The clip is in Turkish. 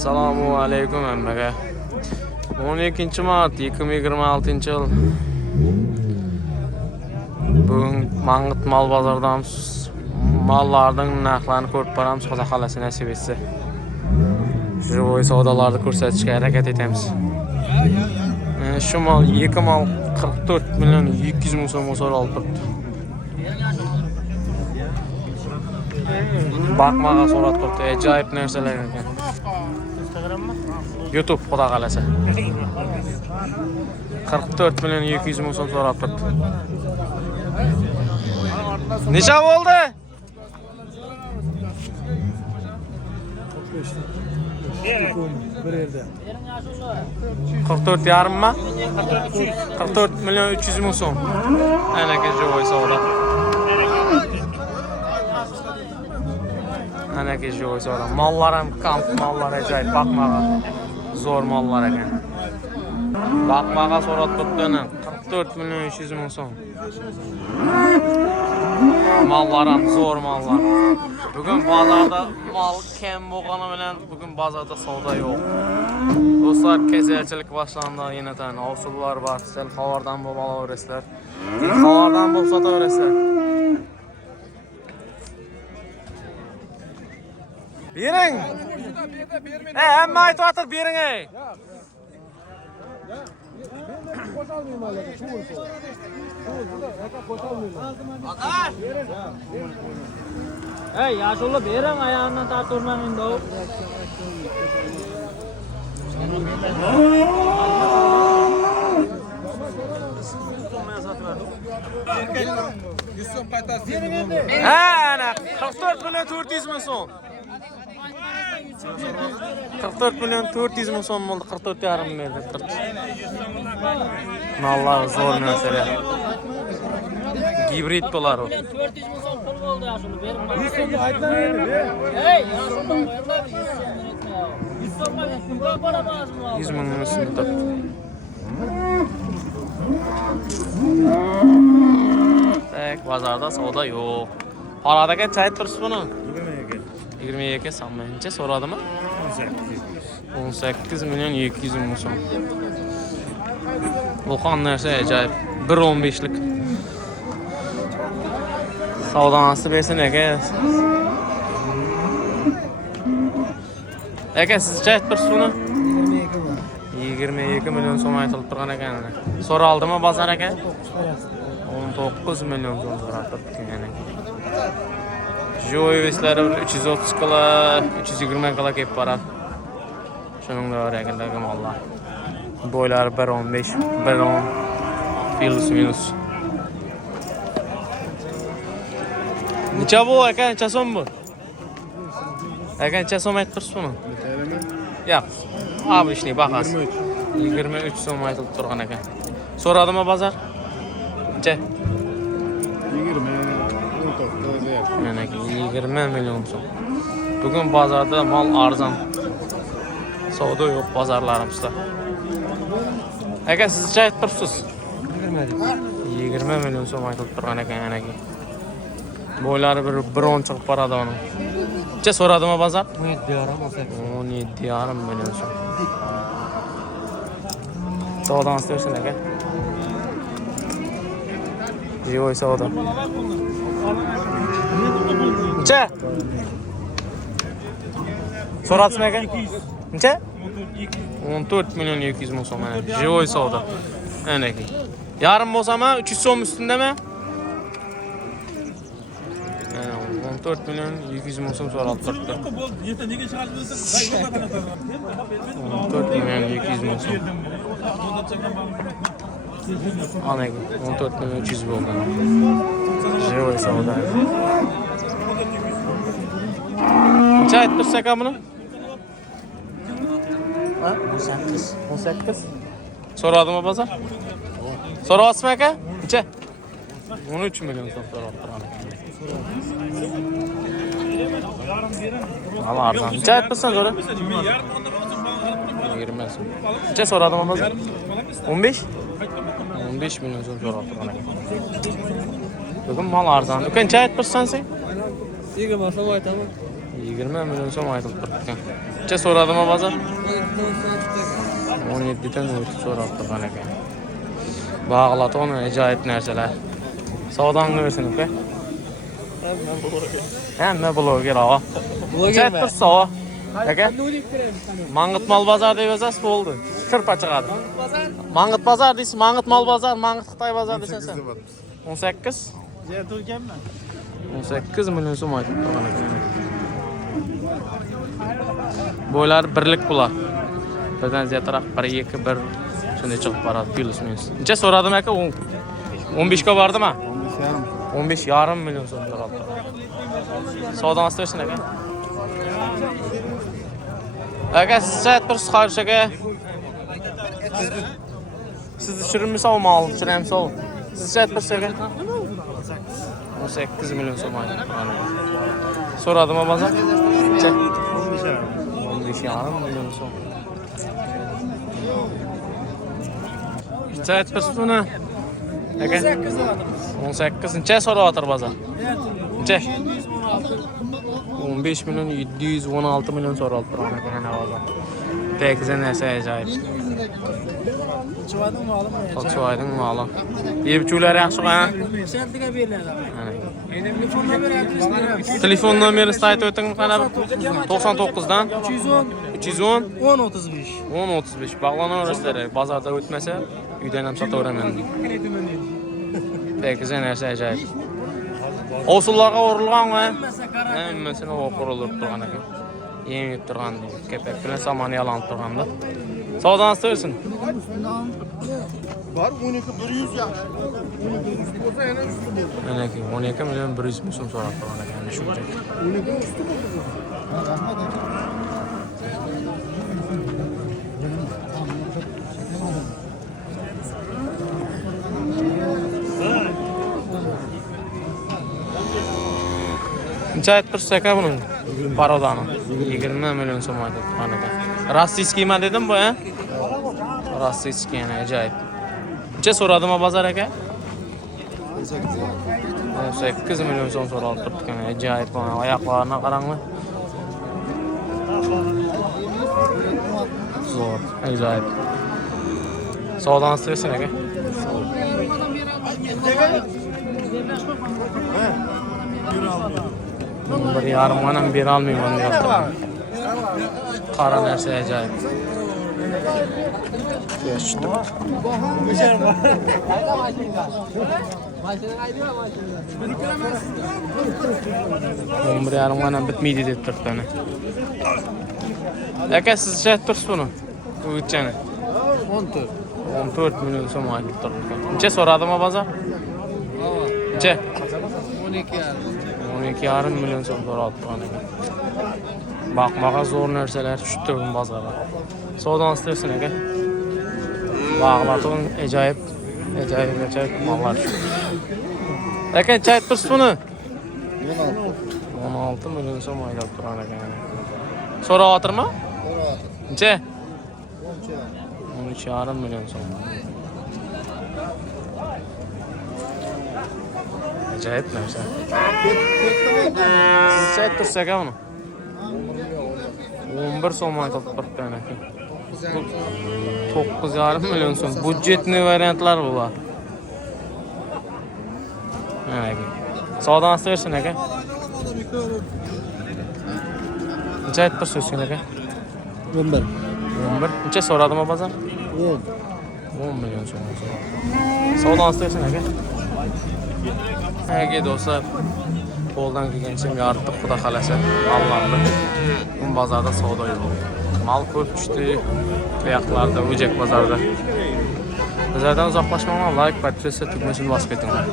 Assalomu alaykum hammaga. 12-mart 2026-yil. Bugun Mang'it mol bozoridamiz. Mallarning narxlarini ko'rib boramiz, Xudo xolasa nasib etsa. Joy savdolarni ko'rsatishga harakat etamiz. Shu mal 2 mal 44 million 200 ming so'm so'ralib turibdi. Bakmaga so'rab turibdi. Ajoyib narsalar ekan. YouTube xudo xolasa. 44 million 200 ming so'm so'rab turibdi. Necha bo'ldi? 44 yarim mi? 44 milyon 300 ming so'm. Anaka joy savdo. Anaka joy savdo. Mallar ham kamp mallar ajoyib bakmaga. Zo'r mallar ekan. Bakmaga so'rab turibdi. 44 milyon 300 ming so'm. Mallar ham zo'r mallar. Bugün bozorda mal kam bo'lgani bilan bugun bozorda savdo yo'q. Do'stlar, kesilchilik boshlandi. Yana tan ovsullar bor. Siz xabardan bo'lib olaverasizlar. Xabardan bo'lib sotaverasizlar. Bering. Hamma aytib bering ey. Hey, yaşolla bering ayağından tartırmang endi. Ana 44 milyon 400 ming so'm. 44 milyon 400 ming so'm bo'ldi. 44 yarim berdi. Mallar zo'r narsalar. Hibrid bular o. 400 ming so'm pul bo'ldi yaşolla bering. 100 so'm aytmaydi. Hey, yaşolla qo'yinglar. 100 so'mga pul bo'lamazmi? 100 ming so'm turibdi. Tak, bozorda savdo yo'q. Xonadagi chay turibsiz buni? 22 so'mmancha so'radimi? 18 milyon 200 ming so'm. Bu qanday narsa ajoyib. 1.15 lik. Savdonasi bersin aka. Aka siz chay turibsiz buni? 22 milyon so'm aytilib turgan ekan. So'raldimi bozor aka? 19 milyon so'm so'rab turibdi yana. Joy veslari 330 kilo, 320 kilo kelib boradi. Shuning o'ragidagi mollar. Boylari 1.15, 1.10 plus minus. Necha bu aka, necha so'm bu? Aka necha so'm aytib tursiz buni? Yo'q. Обычный bahasi. 23 so'm aytilib turgan ekan. So'radimi bozor? Necha? 20 milyon so'm. Bugun bozorda mol arzon. Savdo yo'q bozorlarimizda. Aka siz necha aytib turibsiz? 20 milyon so'm aytilib turgan ekan anaga. Boylari bir 10 chiqib boradi uni. Necha so'radimi bozor? 17,5 milyon so'm. Savdodan istersin aka. Yo'q savdo. Necha? So'radingizmi aka? Necha? 14 milyon 200 ming so'm. Joy savdo. Anaki. Yarim bo'lsa-mi 300 so'm ustundami? 14 milyon 200 ming so'm so'ralib turibdi. 14 milyon 200 ming so'm. Anaki 14 milyon 300 bo'ldi. Joy savdo. Necha ayttirsa aka buni? 18. 18. So'radimi bozor? So'rayapsizmi aka? Necha? 13 milyon so'm so'rab turadi. Ama arzon. Necha ayttirsan so'ra? 20 so'm. Necha so'radimi bozor? 15? 15 milyon so'm so'rab turadi. Bugun mal arzon. Necha ayttirsan sen? 20 so'm aytaman. 20 milyon so'm aytılib turibdi. Necha so'radimi bozor? 17 dan o'tib so'rab turgan ekan. Bağlatonu ajoyib narsalar. Savdongni bersin uka. Hamma bloger ağa. Bloger tursa ağa. Aka. Mang'it mal bozor deb yozasiz bo'ldi. Kirpa chiqadi. Mang'it bozor deysiz, Mang'it mal bozor, Mang'it Xitoy bozor desasan. 18. 18 milyon so'm aytib turgan ekan. Bo'ylar birlik bular. Birdan ziyodroq 1 2 1 shunday chiqib boradi plus-minus. Necha so'radim aka? 15 ga bordimi? 15,5 milyon so'm so'radi. Savdo astirsin aka. Aka siz aytibsiz xarish aka. Siz tushirmisiz o mal, tushiramiz o. Siz aytibsiz aka. 18 milyon so'm aytib turgan. So'radimi bozor? 15,5 milyon so'm. Necha aytibsiz buni? Aka 18-necha so'rayapti bozor? Necha? 15 milyon 716 milyon so'ralib turgan ekan bozor. Tekza narsa ajoyib. So'chuvayning ma'lum. Yeb-chular yaxshi-ku, ha? Shartiga beriladi. Telefon nomerini beramiz. Telefon nomerini aytib o'ting qana? 99 dan 310 1035. 1035. Bog'lanaverasizlar. Bozorda o'tmasa, uydan ham sotaveraman. Tekza narsa ajoyib. Ovsullarga urilgan-ku. Hammasini o'qirilib turgan ekan. Yemib turgan, kepak bilan samon yalanib turganda. Savdangiz bersin. Var 12 100 yaxshi. 12 üstü bo'lsa yana üstü bo'ladi. Mana ki 12 milyon 100 ming so'm so'rab turgan ekan shuncha. 12 üstü bo'ladi. Necha aytibsiz aka buni? Parodani 20 milyon so'm aytib turgan ekan. Rossiyskiy dedim bu, ha? Rossiyskiy yana ajoyib. Necha so'radimi bozor aka? 18 milyon so'm so'rab turibdi. Ajoyib mana oyoqlarini qarangmi? Zo'r, ajoyib. Savdangiz bersin aka. Bir yarım manam bera olmayman deyapti. Qara narsa ajoyib. Yaxshi. Bir yarım manam bitmaydi deb turibdi ana. Aka siz tursiz buni? O'tchani. 14 milyon so'm aytib turibdi. Necha so'radimi bozor? Necha? 12,5 milyon so'm so'rab turgan ekan. Baqmaga zo'r narsalar tushdi bu bozorga. Savdangiz bersin aka. Bog'latun ajoyib mallar. Aka necha aytibsiz buni? 16 milyon so'm aytib turgan ekan. So'rayaptirmi? Necha? 13,5 milyon so'm. Ajoyib narsa. Siz aytibsiz aka buni? 11 so'm aytib turibdi aka. 9,5 milyon so'm. Budjetli variantlar bular. Mana aka. Savdangiz bersin aka. Necha aytibsiz aka? 11. 11. Necha so'radimi bozor? 10 milyon so'm. Savdangiz bersin aka. Aka do'stlar, qo'ldan kelgancha yoritib xudo xolasa mallarni bu bozorda savdo yo'q. Mal ko'p tushdi. Tuyoqlarda, o'jak bozorda. Bizlardan uzoqlashmanglar, like, podpis, tugmachani bosib ketinglar.